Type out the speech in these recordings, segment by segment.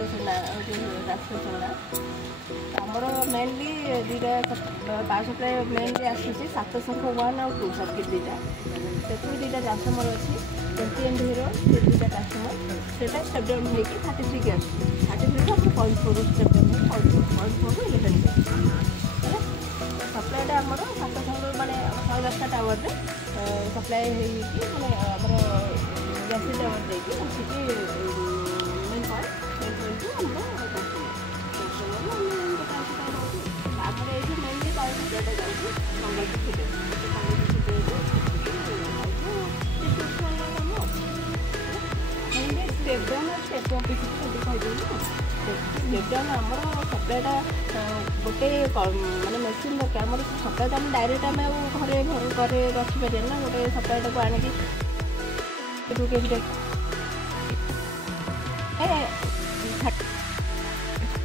Transmission आमर mainly दुईटा power supply mainly आसूँ 701 और 2 सर्किट दुईटा से दुईटा ट्रांसफॉर्मर अच्छी 20 MVA दुईटा ट्रांसफॉर्मर से स्टेप डाउन होगी 33 के 33 आप 0.4 स्टेप डाउन 0.4 11 सप्लाईटा आमर 700 मानने 110 टावर सप्लाई मैंने आमर गैस टावर देखिए मेन पॉइंट मेनली पावर सप्लाईटा जाऊँगी स्टेप डाउन स्टेप डाउन आमर सप्लाईटा गोटे मानने मेसीन दरकार आम सप्लाई तो आम डायरेक्ट आम घरे घरे रखिपर ना गोटे सप्लाईटा को आणिकी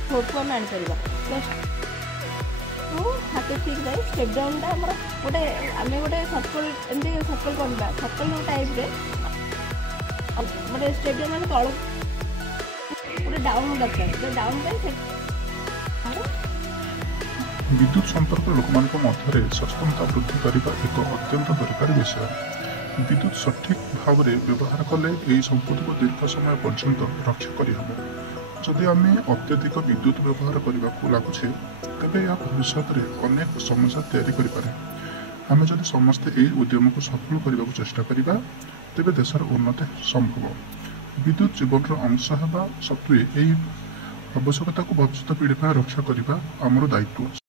फोटो आम आनीपर प्लस 36 स्टेप डाउनटा आम गोटे आम गोटे सर्कल एमती सर्कल करवा सर्कल टाइप गोटे स्टेप डाउन मैंने तल गोटे डाउन दरकार डाउन विद्युत संपर्क लोक मध्य सचेतनता वृद्धि करने एक अत्यंत दरकार विषय। विद्युत सठिक भाव में व्यवहार कले यही संपत्ति को दीर्घ समय पर्यंत रक्षा करहब। जदि आम अत्यधिक विद्युत व्यवहार करने को लगुचे तेज यह भविष्य में अनेक समस्या तैयारी करें। आम जब समस्ते यही उद्यम को सफल करने को चेष्टा करवा तेज देशर उन्नति संभव। विद्युत जीवन अंश होगा सत्वे यही आवश्यकता को भविष्य पीढ़ी रक्षा करने आमर दायित्व।